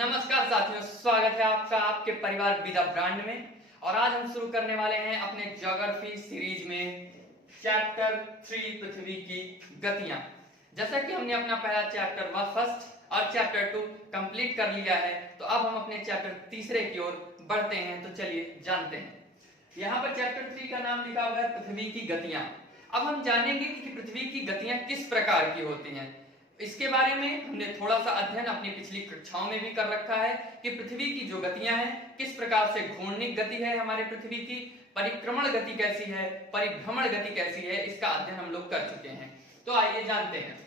नमस्कार साथियों, स्वागत है आपका आपके परिवार विदा ब्रांड में। और आज हम शुरू करने वाले हैं अपने ज्योग्राफी सीरीज में चैप्टर 3 पृथ्वी की गतियां। जैसा कि हमने अपना पहला चैप्टर फर्स्ट और चैप्टर 2 कंप्लीट कर लिया है, तो अब हम अपने चैप्टर तीसरे की ओर बढ़ते हैं। तो चलिए जानते हैं। यहाँ पर चैप्टर 3 का नाम लिखा हुआ है पृथ्वी की गतियां। अब हम जानेंगे कि पृथ्वी की गतियां किस प्रकार की होती हैं। इसके बारे में हमने थोड़ा सा अध्ययन अपनी पिछली कक्षाओं में भी कर रखा है कि पृथ्वी की जो गतियां हैं किस प्रकार से घूर्णिक गति है हमारे पृथ्वी की, परिक्रमण गति कैसी है, परिभ्रमण गति कैसी है, इसका अध्ययन हम लोग कर चुके हैं। तो आइए जानते हैं।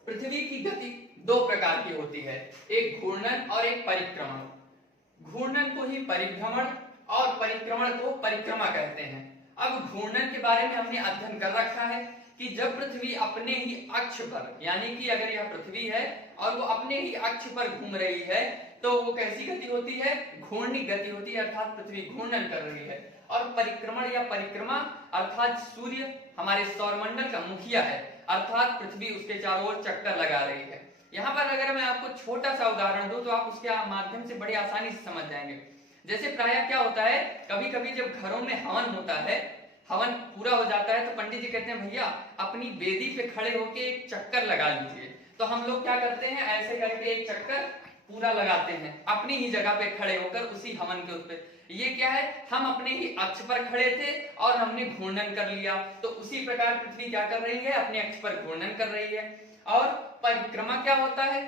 पृथ्वी की गति दो प्रकार की होती है, एक घूर्णन और एक परिक्रमण। घूर्णन को ही परिभ्रमण और परिक्रमण को परिक्रमा कहते हैं। अब घूर्णन के बारे में हमने अध्ययन कर रखा है कि जब पृथ्वी अपने ही अक्ष पर, यानी कि अगर यह पृथ्वी है और वो अपने ही अक्ष पर घूम रही है तो वो कैसी गति होती है, घूर्णिक गति होती है, अर्थात पृथ्वी घूर्णन कर रही है। और परिक्रमण या परिक्रमा अर्थात सूर्य हमारे सौरमंडल का मुखिया है, अर्थात पृथ्वी उसके चारों ओर चक्कर लगा रही है। यहाँ पर अगर मैं आपको छोटा सा उदाहरण दूं तो आप उसके माध्यम से बड़ी आसानी से समझ जाएंगे। जैसे प्रायः क्या होता है, कभी कभी जब घरों में हवन होता है, हवन पूरा हो जाता है तो पंडित जी कहते हैं भैया अपनी वेदी पे खड़े होके एक चक्कर लगा लीजिए। तो हम लोग क्या करते हैं, ऐसे करके एक चक्कर पूरा लगाते हैं अपनी ही जगह पे खड़े होकर उसी हवन के उस पे। ये क्या है, हम अपने ही अक्ष पर खड़े थे और हमने घूर्णन कर लिया। तो उसी प्रकार पृथ्वी क्या कर रही है, अपने अक्ष पर घूर्णन कर रही है। और परिक्रमा क्या होता है,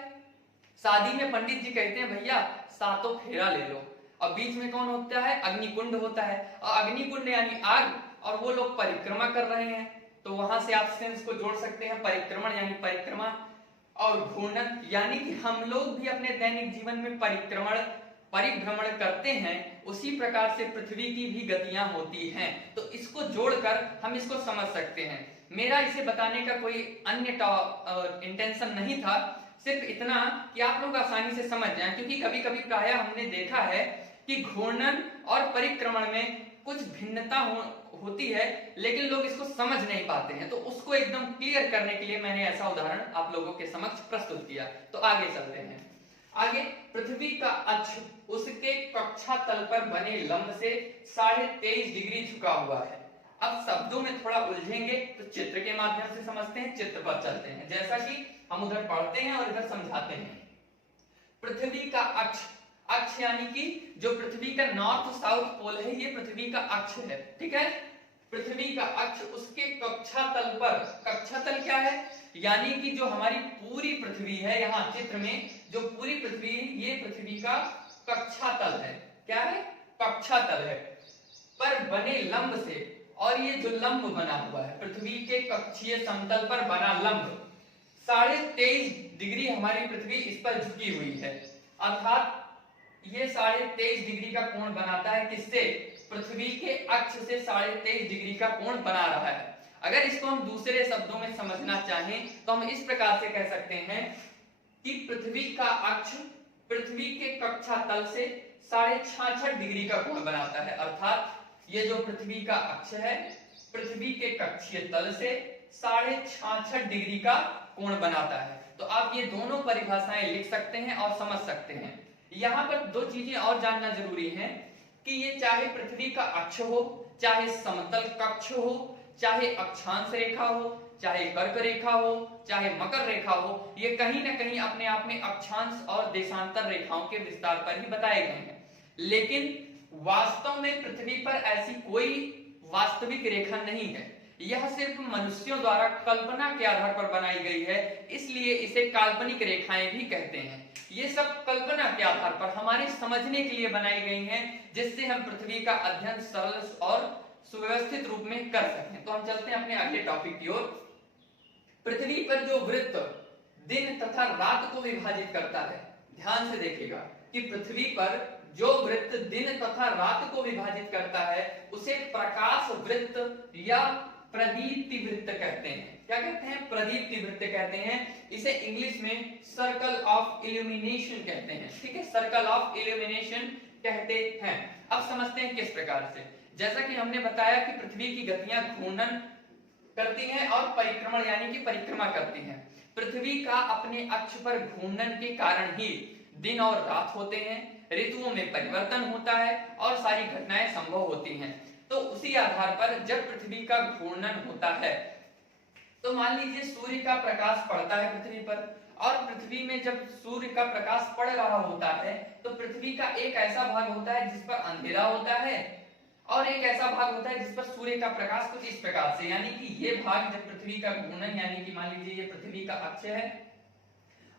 शादी में पंडित जी कहते हैं भैया सातों फेरा ले लो, और बीच में कौन होता है, अग्निकुंड होता है, और अग्निकुंड यानी आग, और वो लोग परिक्रमा कर रहे हैं। तो वहां से आप सेंस को जोड़ सकते हैं, परिक्रमण यानी परिक्रमा और घूर्णन यानी कि हम लोग भी अपने दैनिक जीवन में परिक्रमण परिभ्रमण करते हैं, उसी प्रकार से पृथ्वी की भी गतियां होती हैं। तो इसको जोड़कर हम इसको समझ सकते हैं। मेरा इसे बताने का कोई अन्य इंटेंशन नहीं था, सिर्फ इतना कि आप लोग आसानी से समझ जाएं, क्योंकि कभी कभी प्रायः हमने देखा है कि घूर्णन और परिक्रमण में कुछ भिन्नता होती है, लेकिन लोग इसको समझ नहीं पाते हैं। तो उसको एकदम क्लियर करने के लिए मैंने ऐसा उदाहरण आप लोगों के समक्ष प्रस्तुत किया। तो आगे चलते हैं। आगे, पृथ्वी का अक्ष उसके कक्षा तल पर बने लंब से 23.5 डिग्री झुका हुआ है। अब शब्दों में थोड़ा उलझेंगे तो चित्र के माध्यम से समझते हैं, चित्र पर चलते हैं, जैसा कि हम उधर पढ़ते हैं और इधर समझाते हैं। पृथ्वी का अक्ष, अक्ष यानी कि जो पृथ्वी का नॉर्थ साउथ पोल है, ये पृथ्वी का अक्ष है, ठीक है। पृथ्वी का अक्ष उसके कक्षा तल पर, कक्षा तल क्या है, यानी कि जो हमारी पूरी पृथ्वी है, यहाँ चित्र में जो पूरी पृथ्वी, ये पृथ्वी का कक्षा तल है। क्या है, कक्षा तल है, पर बने लंब से। और ये जो लंब बना हुआ है पृथ्वी के कक्षीय समतल पर बना लंब, 23.5 डिग्री हमारी पृथ्वी इस पर झुकी हुई है, अर्थात ये 23.5 डिग्री का कोण बनाता है। किससे, पृथ्वी के अक्ष से 23.5 डिग्री का कोण बना रहा है। अगर इसको हम दूसरे शब्दों में समझना चाहें तो हम इस प्रकार से कह सकते हैं कि पृथ्वी का अक्ष पृथ्वी के कक्षा तल से 66.5 डिग्री का कोण बनाता है, अर्थात ये जो पृथ्वी का अक्ष है पृथ्वी के कक्षीय तल से 66.5 डिग्री का कोण बनाता है। तो आप ये दोनों परिभाषाएं लिख सकते हैं और समझ सकते हैं। यहाँ पर दो चीजें और जानना जरूरी है कि ये चाहे पृथ्वी का अक्ष हो, चाहे समतल कक्ष हो, चाहे अक्षांश रेखा हो, चाहे कर्क रेखा हो, चाहे मकर रेखा हो, ये कहीं ना कहीं अपने आप में अक्षांश और देशांतर रेखाओं के विस्तार पर ही बताए गए हैं। लेकिन वास्तव में पृथ्वी पर ऐसी कोई वास्तविक रेखा नहीं है, यह सिर्फ मनुष्यों द्वारा कल्पना के आधार पर बनाई गई है, इसलिए इसे काल्पनिक रेखाएं भी कहते हैं। ये सब कल्पना के आधार पर हमारे समझने के लिए बनाई गई हैं, जिससे हम पृथ्वी का अध्ययन सरल और सुव्यवस्थित रूप में कर सकें। तो हम चलते हैं अपने अगले टॉपिक की ओर। पृथ्वी पर जो वृत्त दिन तथा रात को विभाजित करता है, ध्यान से देखिएगा कि पृथ्वी पर जो वृत्त दिन तथा रात को विभाजित करता है उसे प्रकाश वृत्त या प्रदीप्ति वृत्त कहते हैं। क्या कहते हैं, प्रदीप्ति वृत्त कहते हैं। इसे इंग्लिश में सर्कल ऑफ इल्यूमिनेशन कहते हैं, ठीक है, सर्कल ऑफ इल्यूमिनेशन कहते हैं। अब समझते हैं किस प्रकार से। जैसा कि हमने बताया कि पृथ्वी की गतियां घूर्णन करती हैं और परिक्रमण यानी कि परिक्रमा करती हैं। पृथ्वी का अपने अक्ष पर घूर्णन के कारण ही दिन और रात होते हैं, ऋतुओं में परिवर्तन होता है और सारी घटनाएं संभव होती हैं। तो उसी आधार पर जब पृथ्वी का घूर्णन होता है, तो मान लीजिए सूर्य का प्रकाश पड़ता है पृथ्वी पर, और पृथ्वी में जब सूर्य का प्रकाश पड़ रहा होता है तो पृथ्वी का एक ऐसा भाग होता है जिस पर अंधेरा होता है और एक ऐसा भाग होता है जिस पर सूर्य का प्रकाश कुछ इस प्रकार से, यानी कि ये भाग जब पृथ्वी का घूर्णन, यानी कि मान लीजिए ये पृथ्वी का अक्ष है,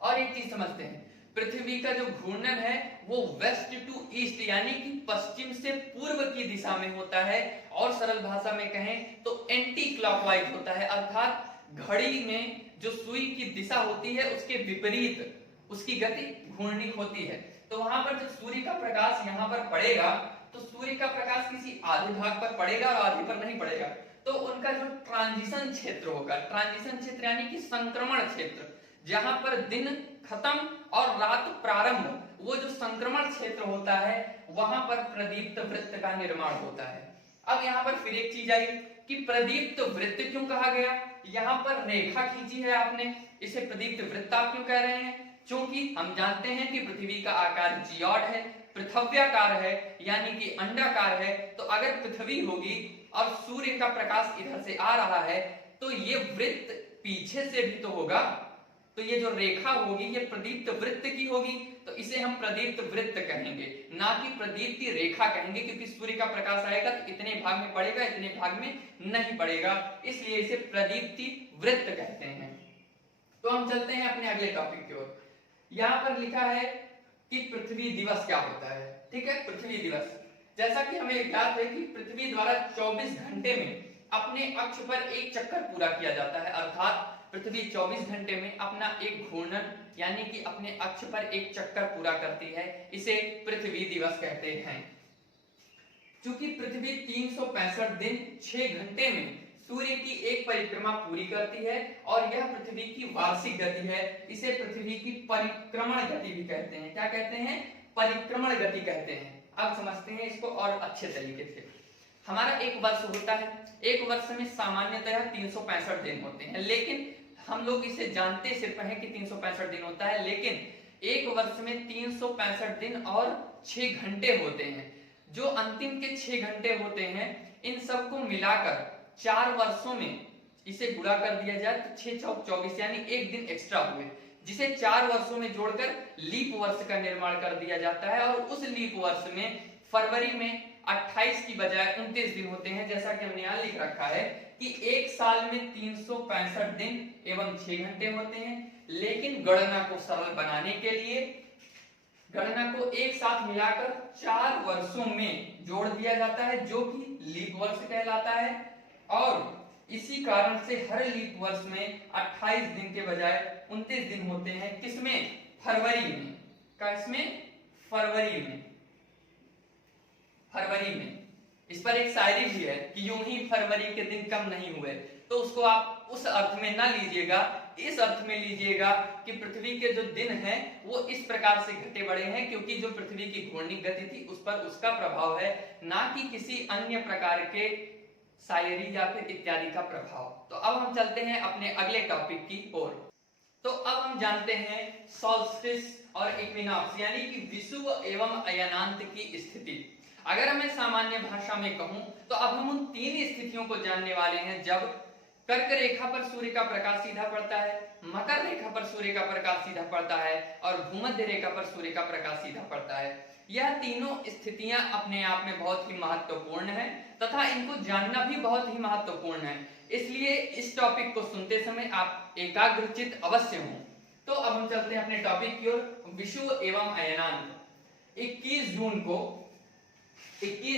और एक चीज समझते हैं, पृथ्वी का जो घूर्णन है वो वेस्ट टू ईस्ट यानी कि पश्चिम से पूर्व की दिशा में होता है, और सरल भाषा में कहें तो एंटी क्लॉकवाइज होता है, अर्थात घड़ी में जो सुई की दिशा होती है उसके विपरीत उसकी गति घूर्णित होती है। तो वहां पर जब सूर्य का प्रकाश यहाँ पर पड़ेगा तो सूर्य का प्रकाश किसी आधे भाग पर पड़ेगा और आधे पर नहीं पड़ेगा, तो उनका जो ट्रांजिशन क्षेत्र होगा, ट्रांजिशन क्षेत्र यानी कि संक्रमण क्षेत्र, जहां पर दिन खत्म और रात प्रारंभ, वो जो संक्रमण क्षेत्र होता है वहां पर प्रदीप्त वृत्त का निर्माण होता है। अब यहाँ पर फिर एक चीज आई कि प्रदीप्त वृत्त क्यों कहा गया, यहाँ पर रेखा खींची है आपने, इसे प्रदीप्त वृत्त आप क्यों कह रहे हैं, क्योंकि हम जानते हैं कि पृथ्वी का आकार जियोड है, पृथव्याकार है यानी कि अंडाकार है, तो अगर पृथ्वी होगी और सूर्य का प्रकाश इधर से आ रहा है तो ये वृत्त पीछे से भी तो होगा, तो ये जो रेखा होगी ये प्रदीप्त वृत्त की होगी, तो इसे हम प्रदीप्त वृत्त कहेंगे, ना कि प्रदीप्ति रेखा कहेंगे, क्योंकि सूर्य का प्रकाश आएगा तो इतने भाग में पड़ेगा, इतने भाग में नहीं पड़ेगा, इसलिए इसे प्रदीप्ति वृत्त कहते हैं। तो हम चलते हैं अपने अगले टॉपिक की ओर। यहाँ पर लिखा है कि पृथ्वी दिवस क्या होता है। ठीक है, पृथ्वी दिवस, जैसा कि हमें ज्ञात है कि पृथ्वी द्वारा 24 घंटे में अपने अक्ष पर एक चक्कर पूरा किया जाता है, अर्थात पृथ्वी 24 घंटे में अपना एक घूर्णन यानी कि अपने अक्ष पर एक चक्कर पूरा करती है, इसे पृथ्वी दिवस कहते हैं। चूंकि पृथ्वी 365 दिन 6 घंटे में सूर्य की एक परिक्रमा पूरी करती है और यह पृथ्वी की वार्षिक गति है, इसे पृथ्वी की परिक्रमण गति भी कहते हैं। क्या कहते हैं? परिक्रमण गति कहते हैं। अब समझते हैं इसको और अच्छे तरीके से। हमारा एक वर्ष होता है, एक वर्ष में सामान्यतः 365 दिन होते हैं, लेकिन हम लोग इसे जानते सिर्फ हैं कि 365 दिन होता है, लेकिन एक वर्ष में 365 दिन और 6 घंटे होते हैं। जो अंतिम के 6 घंटे होते हैं इन सबको मिलाकर 4 वर्षों में इसे गुणा कर दिया जाए तो 6 चौक 24 यानी एक दिन एक्स्ट्रा हुए, जिसे 4 वर्षों में जोड़कर लीप वर्ष का निर्माण कर दिया जाता है। और उस लीप वर्ष में फरवरी में 28 की बजाय 29 दिन होते हैं, जैसा कि हमने यहाँ लिख रखा है कि एक साल में 365 दिन एवं 6 घंटे होते हैं। लेकिन गणना को सरल बनाने के लिए गणना को एक साथ मिलाकर 4 वर्षों में जोड़ दिया जाता है, जो कि लीप वर्ष कहलाता है। और इसी कारण से हर लीप वर्ष में 28 दिन के बजाय 29 दिन होते हैं। किसमें? फरवरी में। किसमें? फरवरी में। फरवरी में। इस पर एक शायरी भी है कि यूं ही फरवरी के दिन कम नहीं हुए, तो उसको आप उस अर्थ में ना लीजिएगा, इस अर्थ में लीजिएगा कि पृथ्वी के जो दिन हैं वो इस प्रकार से घटे बढ़े हैं क्योंकि जो पृथ्वी की घूर्णित गति थी उस पर उसका प्रभाव है, ना कि किसी अन्य प्रकार के शायरी या फिर इत्यादि का प्रभाव। तो अब हम चलते हैं अपने अगले टॉपिक की ओर। तो अब हम जानते हैं सॉल्स्टिस और इक्विनॉक्स यानी कि विषुव एवं अयनांत की स्थिति। अगर मैं सामान्य भाषा में कहूं तो अब हम उन 3 स्थितियों को जानने वाले हैं जब कर्क रेखा पर सूर्य का प्रकाश सीधा पड़ता है, मकर रेखा पर सूर्य का प्रकाश सीधा पड़ता है और भूमध्य रेखा पर सूर्य का प्रकाश सीधा पड़ता है। यह तीनों स्थितियां अपने आप में बहुत ही महत्वपूर्ण है तथा इनको जानना भी बहुत ही महत्वपूर्ण है, इसलिए इस टॉपिक को सुनते समय आप एकाग्रचित अवश्य हों। तो अब हम चलते हैं अपने टॉपिक की ओर, विषुव एवं अयनांत। 21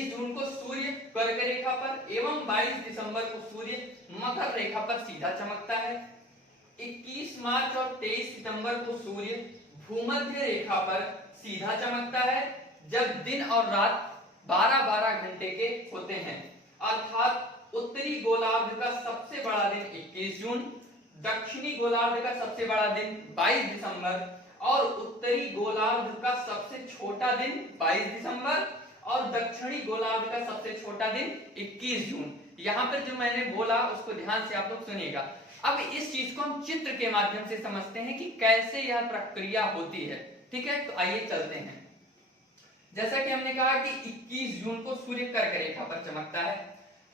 जून को सूर्य कर्क रेखा पर एवं 22 दिसंबर को सूर्य मकर रेखा पर सीधा चमकता है। 21 मार्च और 23 सितंबर को सूर्य भूमध्य रेखा पर सीधा चमकता है, जब दिन और रात 12-12 घंटे के होते हैं, अर्थात उत्तरी गोलार्ध का सबसे बड़ा दिन 21 जून, दक्षिणी गोलार्ध का सबसे बड़ा दिन 22 दिसंबर और उत्तरी गोलार्ध का सबसे छोटा दिन 22 दिसंबर और दक्षिणी गोलार्ध का सबसे छोटा दिन 21 जून। यहाँ पर जो मैंने बोला उसको ध्यान से आप लोग सुनिएगा। अब इस चीज को हम चित्र के माध्यम से समझते हैं कि कैसे यह प्रक्रिया होती है। ठीक है, तो आइए चलते हैं। जैसा कि हमने कहा कि 21 जून को सूर्य कर्क रेखा पर चमकता है।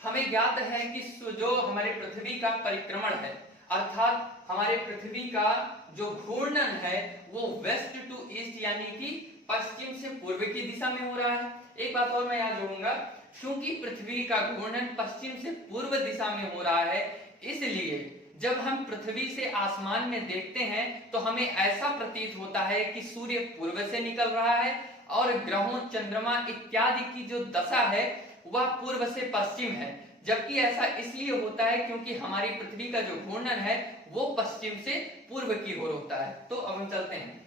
हमें ज्ञात है कि जो हमारे पृथ्वी का परिक्रमण है, अर्थात हमारे पृथ्वी का जो घूर्णन है वो वेस्ट टू ईस्ट यानी कि पश्चिम से पूर्व की दिशा में हो रहा है। एक बात और मैं यहाँ जोड़ूंगा, क्योंकि पृथ्वी का घूर्णन पश्चिम से पूर्व दिशा में हो रहा है, इसलिए जब हम पृथ्वी से आसमान में देखते हैं तो हमें ऐसा प्रतीत होता है कि सूर्य पूर्व से निकल रहा है और ग्रहों, चंद्रमा इत्यादि की जो दशा है वह पूर्व से पश्चिम है। जबकि ऐसा इसलिए होता है क्योंकि हमारी पृथ्वी का जो घूर्णन है वो पश्चिम से पूर्व की ओर होता है। तो अब हम चलते हैं।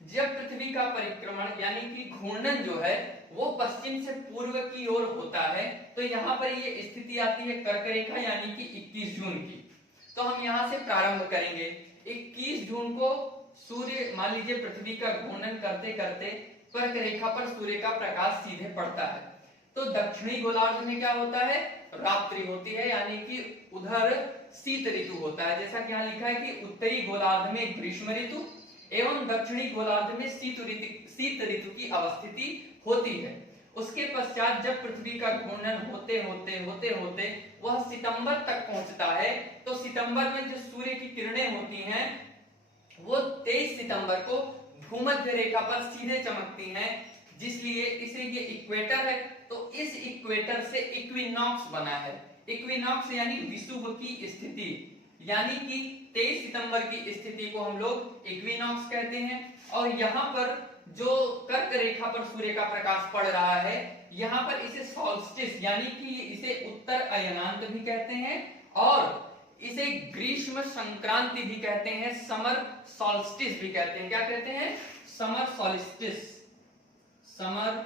जब पृथ्वी का परिक्रमण यानी कि घूर्णन जो है वो पश्चिम से पूर्व की ओर होता है, तो यहाँ पर ये स्थिति आती है कर्क रेखा यानी कि 21 जून की। तो हम यहाँ से प्रारंभ करेंगे। 21 जून को सूर्य, मान लीजिए पृथ्वी का घूर्णन करते करते कर्क रेखा पर सूर्य का प्रकाश सीधे पड़ता है, तो दक्षिणी गोलार्ध में क्या होता है, रात्रि होती है, यानी कि उधर शीत ऋतु होता है। जैसा कि यहाँ लिखा है कि उत्तरी गोलार्ध में ग्रीष्म ऋतु एवं दक्षिणी गोलार्ध में शीत ऋतु की अवस्थिति होती है। उसके पश्चात जब पृथ्वी का घूर्णन होते होते होते होते वह सितंबर तक पहुंचता है, तो सितंबर में जो सूर्य की किरणें होती हैं वो 23 सितंबर को भूमध्य रेखा पर सीधे चमकती हैं, जिसलिए इसे ये इक्वेटर है, तो इस इक्वेटर से इक्विनॉक्स बना है। इक्विनॉक्स यानी विषुव की स्थिति, यानी कि 23 सितंबर की स्थिति को हम लोग इक्विनॉक्स कहते हैं। और यहाँ पर जो कर्क रेखा पर सूर्य का प्रकाश पड़ रहा है, यहाँ पर इसे सॉल्स्टिस यानी कि इसे उत्तर अयनांत भी कहते हैं और इसे ग्रीष्म संक्रांति भी कहते हैं, समर सॉल्स्टिस भी कहते हैं। क्या कहते हैं? Summer solstice, summer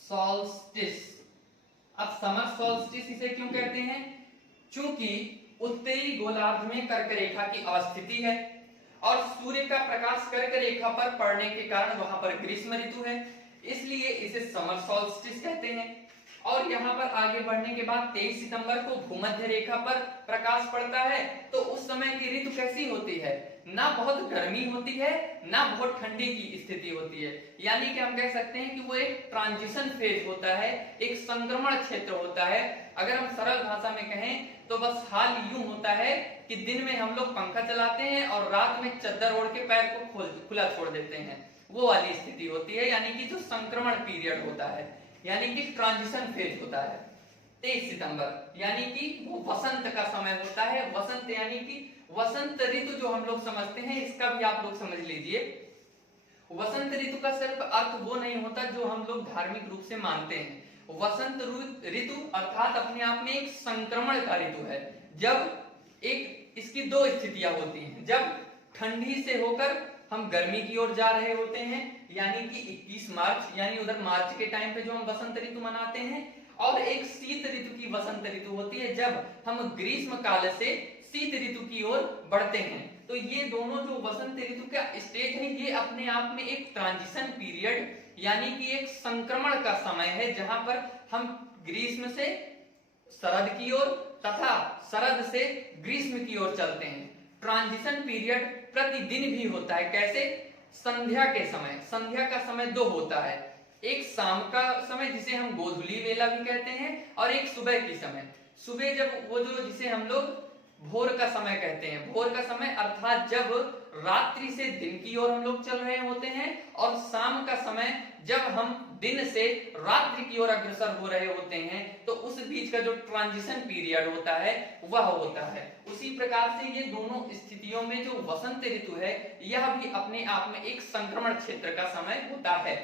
solstice. अब समर सॉल्स्टिस इसे क्यों कहते हैं? क्योंकि उत्तरी गोलार्ध में कर्क रेखा की अवस्थिति है और सूर्य का प्रकाश कर्क रेखा पर पड़ने के कारण वहां पर ग्रीष्म ऋतु है, इसलिए इसे समर सॉल्स्टिस कहते हैं। और यहाँ पर आगे बढ़ने के बाद 23 सितंबर को भूमध्य रेखा पर प्रकाश पड़ता है, तो उस समय की ऋतु कैसी होती है? ना बहुत गर्मी होती है ना बहुत ठंडी की स्थिति होती है, यानी कि हम कह सकते हैं कि वो एक ट्रांजिशन फेज होता है, एक संक्रमण क्षेत्र होता है। अगर हम सरल भाषा में कहें तो बस हाल यूं होता है कि दिन में हम लोग पंखा चलाते हैं और रात में चद्दर ओढ़ के पैर को खुला छोड़ देते हैं, वो वाली स्थिति होती है, यानी कि जो संक्रमण पीरियड होता है, यानी कि ट्रांजिशन फेज होता है। 23 सितंबर यानी कि वो वसंत का समय होता है। वसंत यानी कि वसंत ऋतु जो हम लोग समझते हैं, इसका भी आप लोग समझ लीजिए। वसंत ऋतु का सिर्फ अर्थ वो नहीं होता जो हम लोग धार्मिक रूप से मानते हैं। वसंत ऋतु अर्थात अपने आप में एक संक्रमण का ऋतु है, जब एक इसकी दो स्थितियां होती हैं। जब ठंडी से होकर हम गर्मी की ओर जा रहे होते हैं, यानी कि 21 मार्च यानी उधर मार्च के टाइम पे जो हम वसंत ऋतु मनाते हैं, और एक शीत ऋतु की वसंत ऋतु होती है जब हम ग्रीष्म काल से शीत ऋतु की ओर बढ़ते हैं। तो ये दोनों जो वसंत ऋतु का स्टेज है, ये अपने आप में एक ट्रांजिशन पीरियड यानी कि एक संक्रमण का समय है, जहां पर हम ग्रीष्म से शरद की ओर तथा शरद से ग्रीष्म की ओर चलते हैं। ट्रांजिशन पीरियड प्रतिदिन भी होता है। कैसे? संध्या के समय। संध्या का समय दो होता है, एक शाम का समय जिसे हम गोधूली वेला भी कहते हैं, और एक सुबह की समय। सुबह जब वो जो जिसे हम लोग भोर का समय कहते हैं, भोर का समय अर्थात जब रात्रि से दिन की ओर हम लोग चल रहे होते हैं, और शाम का समय जब हम दिन से रात्रि की ओर अग्रसर हो रहे होते हैं, तो उस बीच का जो ट्रांजिशन पीरियड होता है वह होता है। उसी प्रकार से ये दोनों स्थितियों में जो वसंत ऋतु है, यह भी अपने आप में एक संक्रमण क्षेत्र का समय होता है।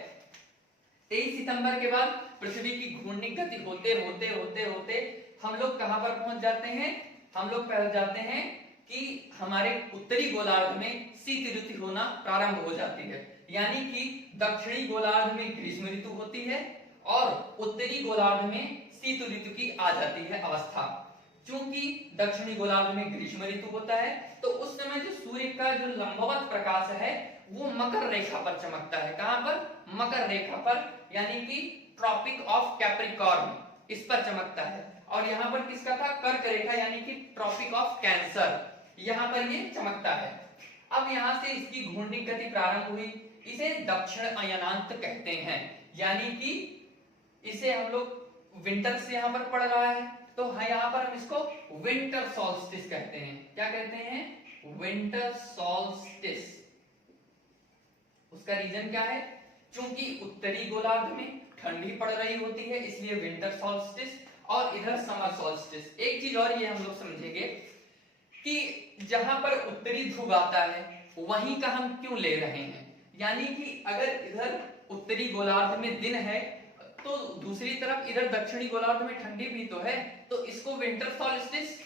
23 सितंबर के बाद पृथ्वी की घूर्णन गति होते होते होते होते हम लोग कहां पर पहुंच जाते हैं? हम लोग पहुंच जाते हैं कि हमारे उत्तरी गोलार्ध में शीत ऋतु होना प्रारंभ हो जाती है, यानी कि दक्षिणी गोलार्ध में ग्रीष्म ऋतु होती है और उत्तरी गोलार्ध में शीत ऋतु की आ जाती है अवस्था। चूंकि दक्षिणी गोलार्ध में ग्रीष्म ऋतु होता है, तो उस समय जो सूर्य का जो लंबवत प्रकाश है वो मकर रेखा पर चमकता है। कहां पर? मकर रेखा पर, यानी कि ट्रॉपिक ऑफ कैप्रिकॉर्न, इस पर चमकता है। और यहाँ पर किसका था? कर्क रेखा, यानी कि ट्रॉपिक ऑफ कैंसर, यहाँ पर ये चमकता है। अब यहाँ से इसकी घूर्णिक गति प्रारंभ हुई, इसे दक्षिण अयनांत कहते हैं, यानी कि इसे हम लोग विंटर से यहाँ पर पड़ रहा है, तो यहाँ पर हम इसको विंटर सॉल्स्टिस कहते हैं। क्या कहते हैं? Winter solstice. उसका रीजन क्या है? क्योंकि उत्तरी गोलार्ध में ठंडी पड़ रही होती है, इसलिए विंटर सॉल्स्टिस, और इधर समर सॉल्स्टिस। एक चीज और ये हम लोग समझेंगे कि जहां पर उत्तरी ध्रुव आता है वहीं का हम क्यों ले रहे हैं, यानी कि अगर इधर उत्तरी गोलार्ध में दिन है तो दूसरी तरफ इधर दक्षिणी गोलार्ध में ठंडी भी तो है, तो इसको विंटर सॉल्स्टिस,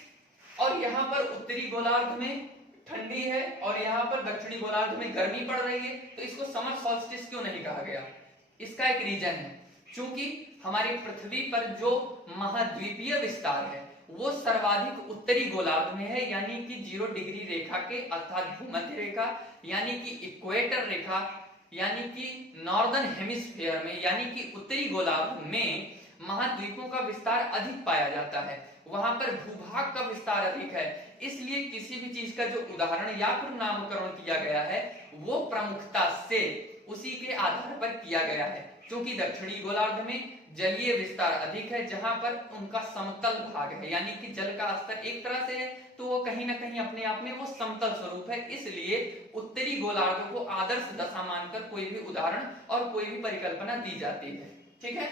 और यहाँ पर उत्तरी गोलार्ध में ठंडी है और यहाँ पर दक्षिणी गोलार्ध में गर्मी पड़ रही है, तो इसको समर सॉल्स्टिस क्यों नहीं कहा गया? इसका एक रीजन है, क्योंकि हमारी पृथ्वी पर जो महाद्वीपीय विस्तार है वो सर्वाधिक उत्तरी गोलार्ध में है, यानी कि 0 डिग्री रेखा के अर्थात भूमध्य रेखा, यानी कि इक्वेटर रेखा, यानी कि नॉर्दर्न हेमिस्फीयर में, यानी कि उत्तरी गोलार्ध में महाद्वीपों का विस्तार अधिक पाया जाता है, वहां पर भूभाग का विस्तार अधिक है। इसलिए किसी भी चीज का जो उदाहरण या फिर नामकरण किया गया है वो प्रमुखता से उसी के आधार पर किया गया है, क्योंकि दक्षिणी गोलार्ध में जलीय विस्तार अधिक है, जहां पर उनका समतल भाग है, यानी कि जल का स्तर एक तरह से है तो वो कहीं ना कहीं अपने आप में वो समतल स्वरूप है, इसलिए उत्तरी गोलार्ध को आदर्श दशा मानकर कोई भी उदाहरण और कोई भी परिकल्पना दी जाती है। ठीक है,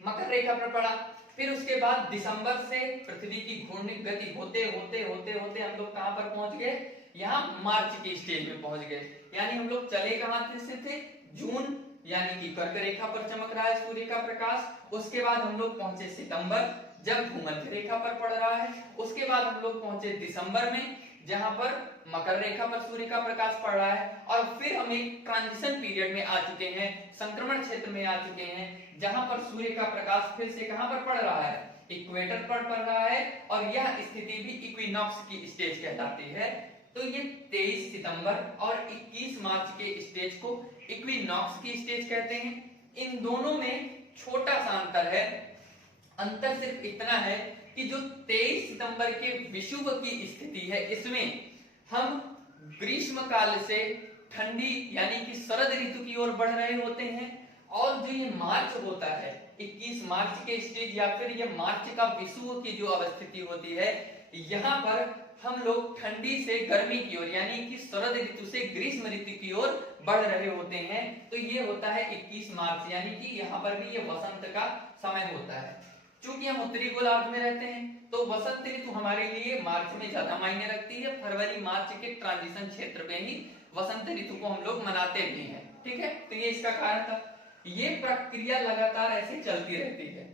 मकर रेखा पर पड़ा। फिर उसके बाद दिसंबर से पृथ्वी की घूर्णिक गति होते होते होते होते हम लोग कहां पर पहुंच गए? यहाँ मार्च के स्टेज में पहुंच गए, यानी हम लोग चले कहां से थे? जून, यानी कि कर्क रेखा पर चमक रहा है सूर्य का प्रकाश। उसके बाद हम लोग पहुंचे सितंबर, जब भूमध्य रेखा पर पड़ रहा है। उसके बाद हम लोग पहुंचे दिसंबर में, जहां पर मकर रेखा पर सूर्य का प्रकाश पड़ रहा है, और फिर हम एक ट्रांजिशन पीरियड में आ चुके हैं, संक्रमण क्षेत्र में आ चुके हैं, जहां पर सूर्य का प्रकाश फिर से कहां पर पड़ रहा है? इक्वेटर पर पड़ रहा है, और यह स्थिति भी इक्विनॉक्स की स्टेज कहलाती है। तो ये 23 सितंबर और 21 मार्च के स्टेज को इक्विनॉक्स की स्टेज कहते हैं। इन दोनों में छोटा सा अंतर है, अंतर सिर्फ इतना है कि जो 23 सितंबर के विषुव की स्थिति है इसमें हम ग्रीष्म काल से ठंडी यानी कि शरद ऋतु की ओर बढ़ रहे होते हैं, और जो ये मार्च होता है 21 मार्च के स्टेज या फिर ये मार्च का विषुव की जो अवस्थिति होती है, यहाँ पर हम लोग ठंडी से गर्मी की ओर यानी कि शरद ऋतु से ग्रीष्म ऋतु की ओर बढ़ रहे होते हैं। तो ये होता है 21 मार्च, यानी कि यहाँ पर भी ये वसंत का समय होता है। चूंकि हम उत्तरी गोलार्ध में रहते हैं तो वसंत ऋतु हमारे लिए मार्च में ज्यादा मायने रखती है। फरवरी मार्च के ट्रांजिशन क्षेत्र में ही वसंत ऋतु को हम लोग मनाते भी हैं। ठीक है, तो ये इसका कारण था। ये प्रक्रिया लगातार ऐसे चलती रहती है।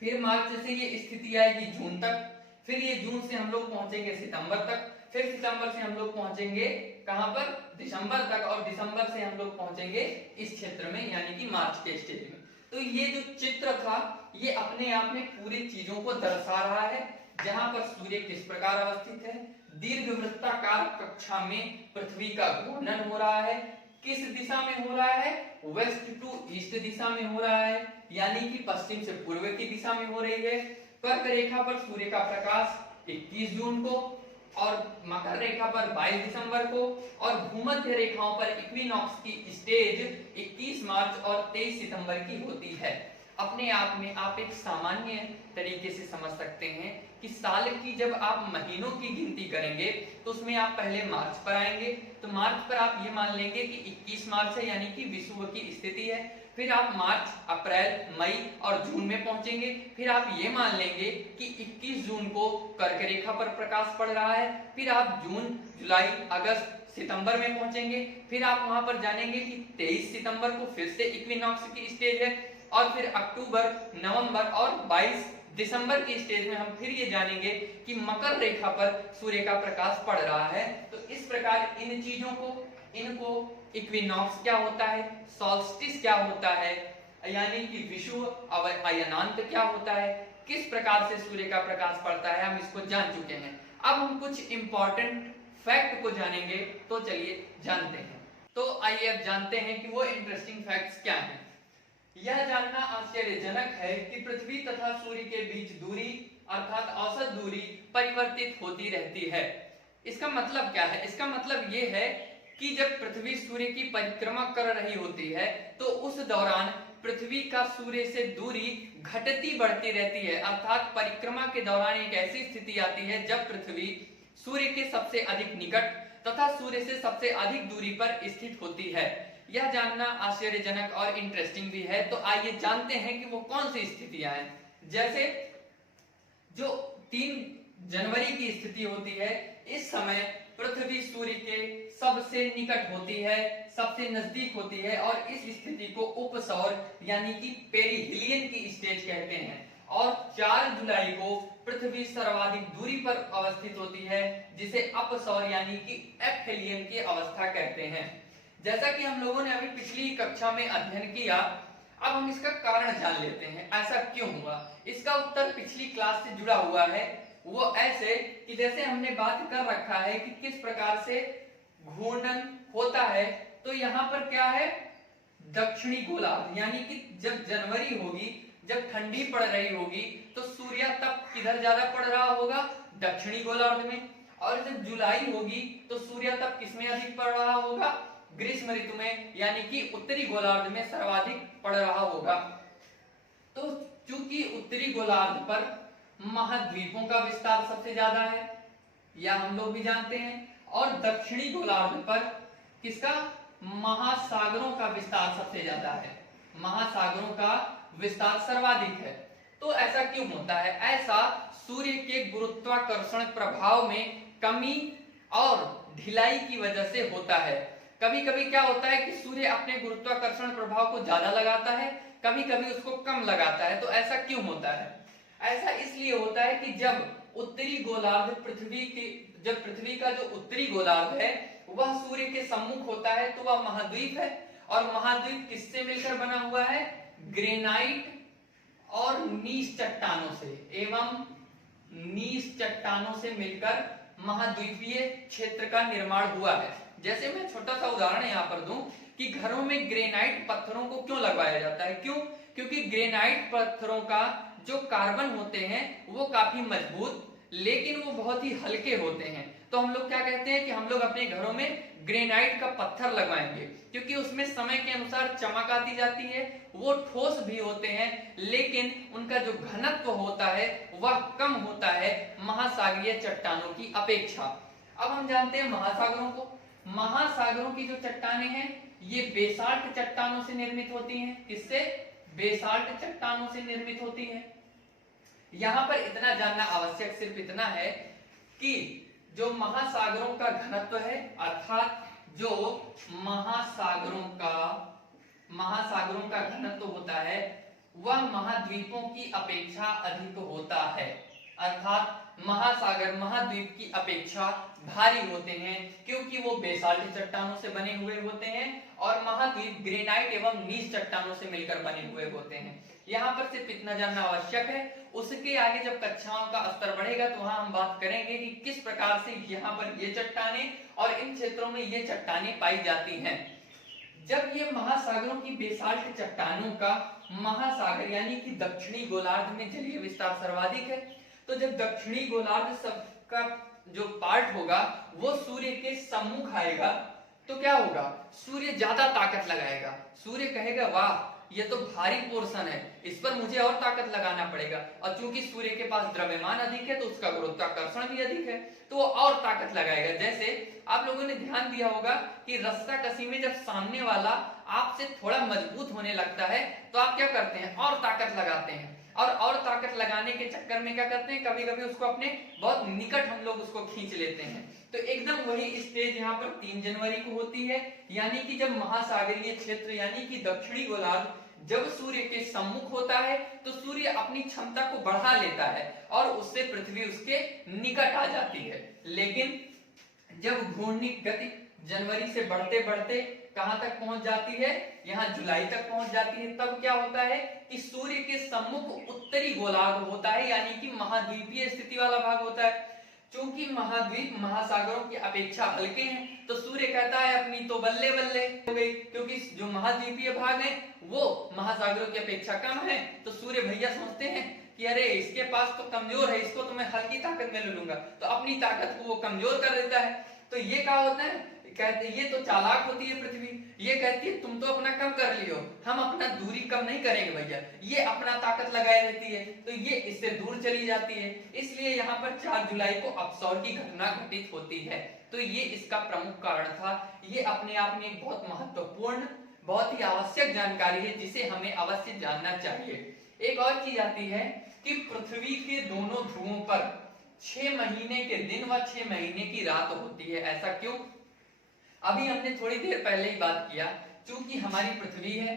फिर मार्च से ये स्थिति आएगी जून तक, फिर ये जून से हम लोग पहुंचेंगे सितंबर तक, फिर सितंबर से हम लोग पहुंचेंगे कहां पर? दिसंबर तक, और दिसंबर से हम लोग पहुंचेंगे इस क्षेत्र में यानी कि मार्च के स्टेज में। तो ये जो चित्र था ये अपने आप में पूरी चीजों को दर्शा रहा है, जहां पर सूर्य किस प्रकार अवस्थित है, दीर्घवृत्ताकार कक्षा में पृथ्वी का घूर्णन हो रहा है, किस दिशा में हो रहा है? वेस्ट टू ईस्ट दिशा में हो रहा है, यानी कि पश्चिम से पूर्व की दिशा में हो रही है। कर्क रेखा पर सूर्य का प्रकाश 21 जून को, और मकर रेखा पर 22 दिसंबर को, और भूमध्य रेखाओं पर इक्विनॉक्स की स्टेज 21 मार्च और 23 सितंबर की होती है। अपने आप में आप एक सामान्य तरीके से समझ सकते हैं कि साल की जब आप महीनों की गिनती करेंगे तो उसमें आप पहले मार्च पर आएंगे, तो मार्च पर आप ये मान लेंगे कि 21 मार्च है यानी कि विषुव की स्थिति है। फिर आप मार्च, अप्रैल, मई और जून में पहुंचेंगे, फिर आप ये मान लेंगे कि 21 जून को कर्क रेखा पर प्रकाश पड़ रहा है, फिर आप जून, जुलाई, अगस्त, सितंबर में पहुंचेंगे, फिर आप वहां पर जानेंगे कि 23 सितंबर को फिर से इक्विनॉक्स की स्टेज है, और फिर अक्टूबर, नवंबर और 22 दिसंबर की स्टेज में हम फिर ये जानेंगे कि मकर रेखा पर सूर्य का प्रकाश पड़ रहा है। तो इस प्रकार इन चीजों को, इनको इक्विनॉक्स क्या होता है, सॉल्स्टिस क्या होता है, यानी कि विषुव अयनांत क्या होता है, किस प्रकार से सूर्य का प्रकाश पड़ता है, हम इसको जान चुके हैं। अब हम कुछ इंपॉर्टेंट फैक्ट को जानेंगे, तो चलिए जानते हैं। तो आइए अब जानते हैं कि वो इंटरेस्टिंग फैक्ट्स क्या हैं। यह जानना आश्चर्यजनक है कि पृथ्वी तथा सूर्य के बीच दूरी अर्थात औसत दूरी परिवर्तित होती रहती है। इसका मतलब क्या है? इसका मतलब ये है कि जब पृथ्वी सूर्य की परिक्रमा कर रही होती है तो उस दौरान पृथ्वी का सूर्य से दूरी घटती बढ़ती रहती है, अर्थात परिक्रमा के दौरान एक ऐसी स्थिति आती है जब पृथ्वी सूर्य के सबसे अधिक निकट तथा सूर्य से सबसे अधिक दूरी पर स्थित होती है। यह जानना आश्चर्यजनक और इंटरेस्टिंग भी है, तो आइए जानते हैं कि वो कौन सी स्थितियां हैं। जैसे जो 3 जनवरी की स्थिति होती है, इस समय पृथ्वी सूर्य के सबसे निकट होती है, सबसे नजदीक होती है और इस स्थिति को उपसौर यानी कि पेरिहिलियन की स्टेज कहते हैं। और 4 जुलाई को पृथ्वी सर्वाधिक दूरी पर अवस्थित होती है जिसे अपसौर यानी कि एपहेलियन की अवस्था कहते हैं। जैसा कि हम लोगों ने अभी पिछली कक्षा में अध्ययन किया, अब हम इसका कारण जान लेते हैं, ऐसा क्यों हुआ। इसका उत्तर पिछली क्लास से जुड़ा हुआ है। वो ऐसे कि जैसे हमने बात कर रखा है कि किस प्रकार से घूर्णन होता है, तो यहाँ पर क्या है, दक्षिणी गोलार्ध, यानी कि जब जनवरी होगी, जब ठंडी पड़ रही होगी तो सूर्य तब किधर ज्यादा पड़ रहा होगा, दक्षिणी गोलार्ध में। और जब जुलाई होगी तो सूर्य तब किसमें अधिक पड़ रहा होगा, ग्रीष्म ऋतु में, यानी कि उत्तरी गोलार्ध में सर्वाधिक पड़ रहा होगा। तो चूंकि उत्तरी गोलार्ध पर महाद्वीपों का विस्तार सबसे ज्यादा है, या हम लोग भी जानते हैं, और दक्षिणी गोलार्ध पर किसका, महासागरों का विस्तार सबसे ज्यादा है, महासागरों का विस्तार सर्वाधिक है। तो ऐसा क्यों होता है? ऐसा सूर्य के गुरुत्वाकर्षण प्रभाव में कमी और ढिलाई की वजह से होता है। कभी कभी क्या होता है कि सूर्य अपने गुरुत्वाकर्षण प्रभाव को ज्यादा लगाता है, कभी कभी उसको कम लगाता है। तो ऐसा क्यों होता है? ऐसा इसलिए होता है कि जब उत्तरी गोलार्ध जब पृथ्वी का जो उत्तरी गोलार्ध है वह सूर्य के सम्मुख होता है तो वह महाद्वीप है, और महाद्वीप किससे मिलकर बना हुआ है, ग्रेनाइट और नीस चट्टानों से एवं नीस चट्टानों से मिलकर महाद्वीपीय क्षेत्र का निर्माण हुआ है। जैसे मैं छोटा सा उदाहरण यहाँ पर दूं कि घरों में ग्रेनाइट पत्थरों को क्यों लगवाया जाता है, क्यों? क्योंकि ग्रेनाइट पत्थरों का जो कार्बन होते हैं वो काफी मजबूत लेकिन वो बहुत ही हल्के होते हैं। तो हम लोग क्या कहते हैं कि हम लोग अपने घरों में ग्रेनाइट का पत्थर लगवाएंगे, क्योंकि उसमें समय के अनुसार चमक आती जाती है, वो ठोस भी होते हैं लेकिन उनका जो घनत्व होता है वह कम होता है महासागरीय चट्टानों की अपेक्षा। अब हम जानते हैं महासागरों को। महासागरों की जो चट्टानें हैं ये बेसाल्ट चट्टानों से निर्मित होती हैं। किससे? बेसाल्ट चट्टानों से निर्मित होती हैं। यहां पर इतना जानना आवश्यक सिर्फ इतना है कि जो महासागरों का घनत्व है, अर्थात जो महासागरों का घनत्व होता है वह महाद्वीपों की अपेक्षा अधिक होता है, अर्थात महासागर महाद्वीप की अपेक्षा भारी होते हैं क्योंकि वो बेसाल्ट चट्टानों से बने हुए होते हैं और महाद्वीप ग्रेनाइट एवं नीस चट्टानों से मिलकर बने हुए होते हैं। यहाँ पर सिर्फ इतना जानना आवश्यक है। उसके आगे जब कक्षाओं का स्तर बढ़ेगा तो वहां हम बात करेंगे कि किस प्रकार से यहाँ पर ये चट्टानें और इन क्षेत्रों में ये चट्टानें पाई जाती हैं। जब ये महासागरों की बेसाल्ट चट्टानों का महासागर यानी कि दक्षिणी गोलार्ध में जलीय विस्तार सर्वाधिक है, तो जब दक्षिणी गोलार्ध सबका जो पार्ट होगा वो सूर्य के सम्मुख आएगा तो क्या होगा, सूर्य ज्यादा ताकत लगाएगा। सूर्य कहेगा वाह ये तो भारी पोर्शन है, इस पर मुझे और ताकत लगाना पड़ेगा। और चूंकि सूर्य के पास द्रव्यमान अधिक है तो उसका गुरुत्वाकर्षण भी अधिक है तो वो और ताकत लगाएगा। जैसे आप लोगों ने ध्यान दिया होगा कि रस्साकसी में जब सामने वाला आपसे थोड़ा मजबूत होने लगता है तो आप क्या करते हैं, और ताकत लगाते हैं, और ताकत लगाने के चक्कर में क्या करते हैं, कभी कभी उसको अपने बहुत निकट हम लोग उसको खींच लेते हैं। तो एकदम वही स्टेज यहाँ पर 3 जनवरी को होती है, यानी कि जब महासागरीय क्षेत्र यानी कि दक्षिणी गोलार्ध जब सूर्य के सम्मुख होता है तो सूर्य अपनी क्षमता को बढ़ा लेता है और उससे पृथ्वी उसके निकट आ जाती है। लेकिन जब घूर्णी गति जनवरी से बढ़ते बढ़ते कहां तक पहुंच जाती है, यहाँ जुलाई तक पहुंच जाती है, तब क्या होता है कि सूर्य के सम्मुख उत्तरी गोलार्ध होता है यानी कि महाद्वीपीय स्थिति वाला भाग होता है। चूंकि महाद्वीप महासागरों की अपेक्षा हल्के हैं तो सूर्य कहता है अपनी तो बल्ले बल्ले हो गई, क्योंकि जो महाद्वीपीय भाग है वो महासागरों की अपेक्षा कम है। तो सूर्य भैया सोचते हैं कि अरे इसके पास तो कमजोर है, इसको तो मैं हल्की ताकत में ले लूंगा, तो अपनी ताकत को वो कमजोर कर देता है। तो ये क्या होता है, कहते ये तो चालाक होती है पृथ्वी, ये कहती है तुम तो अपना कम कर लियो, हम अपना दूरी कम नहीं करेंगे भैया, ये अपना ताकत लगाए रहती है, तो ये इससे दूर चली जाती है। इसलिए यहाँ पर 4 जुलाई को अपसौर की घटना घटित होती है। तो ये इसका प्रमुख कारण था। ये अपने आप में एक बहुत महत्वपूर्ण, बहुत ही आवश्यक जानकारी है जिसे हमें अवश्य जानना चाहिए। एक और चीज आती है कि पृथ्वी के दोनों ध्रुवों पर 6 महीने के दिन व 6 महीने की रात होती है। ऐसा क्यों? अभी हमने थोड़ी देर पहले ही बात किया, क्योंकि हमारी पृथ्वी है,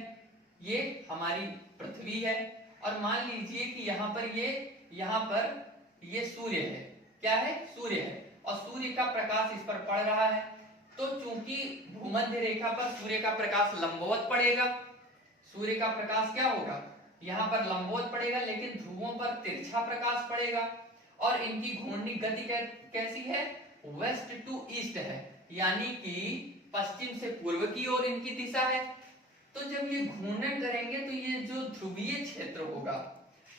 ये हमारी पृथ्वी है, और मान लीजिए कि यहाँ पर ये सूर्य है। क्या है? सूर्य है, और सूर्य का प्रकाश इस पर पड़ रहा है। तो चूंकि भूमध्य रेखा पर सूर्य का प्रकाश लंबवत पड़ेगा, सूर्य का प्रकाश क्या होगा, यहाँ पर लंबवत पड़ेगा, लेकिन ध्रुवों पर तिरछा प्रकाश पड़ेगा। और इनकी घूर्णी गति कैसी है? वेस्ट टू ईस्ट है, यानी कि पश्चिम से पूर्व की ओर इनकी दिशा है। तो जब ये घूर्णन करेंगे तो ये जो ध्रुवीय क्षेत्र होगा,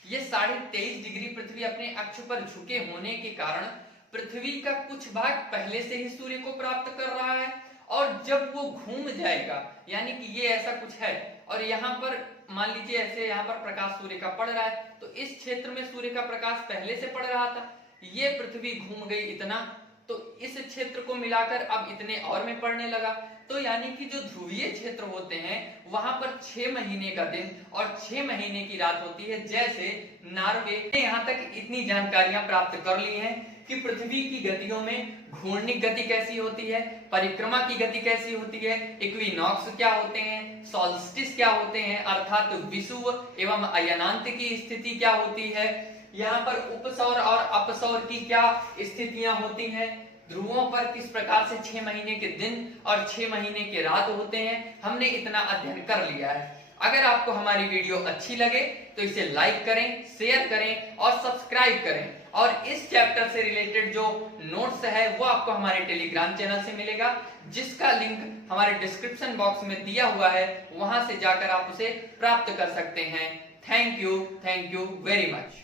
ये 23.5 डिग्री पृथ्वी अपने अक्ष पर झुके होने के कारण पृथ्वी का कुछ भाग पहले से ही सूर्य को प्राप्त कर रहा है, और जब वो घूम जाएगा, यानी कि ये ऐसा कुछ है, और यहाँ पर मान लीजिए ऐसे यहाँ पर प्रकाश सूर्य का पड़ रहा है, तो इस क्षेत्र में सूर्य का प्रकाश पहले से पड़ रहा था, ये पृथ्वी घूम गई इतना, तो इस क्षेत्र को मिलाकर अब इतने और में पड़ने लगा। तो यानी कि जो ध्रुवीय क्षेत्र होते हैं वहां पर 6 महीने का दिन और 6 महीने की रात होती है। जैसे नॉर्वे, यहाँ तक इतनी जानकारियां प्राप्त कर ली हैं कि पृथ्वी की गतियों में घूर्णिक गति कैसी होती है, परिक्रमा की गति कैसी होती है, इक्विनॉक्स क्या होते हैं, सॉल्स्टिस क्या होते हैं, अर्थात विषुव एवं अयनांत की स्थिति क्या होती है, यहाँ पर उपसौर और अपसौर की क्या स्थितियां होती हैं, ध्रुवों पर किस प्रकार से 6 महीने के दिन और 6 महीने के रात होते हैं, हमने इतना अध्ययन कर लिया है। अगर आपको हमारी वीडियो अच्छी लगे तो इसे लाइक करें, शेयर करें और सब्सक्राइब करें। और इस चैप्टर से रिलेटेड जो नोट्स है वो आपको हमारे टेलीग्राम चैनल से मिलेगा, जिसका लिंक हमारे डिस्क्रिप्शन बॉक्स में दिया हुआ है, वहां से जाकर आप उसे प्राप्त कर सकते हैं। Thank you very much.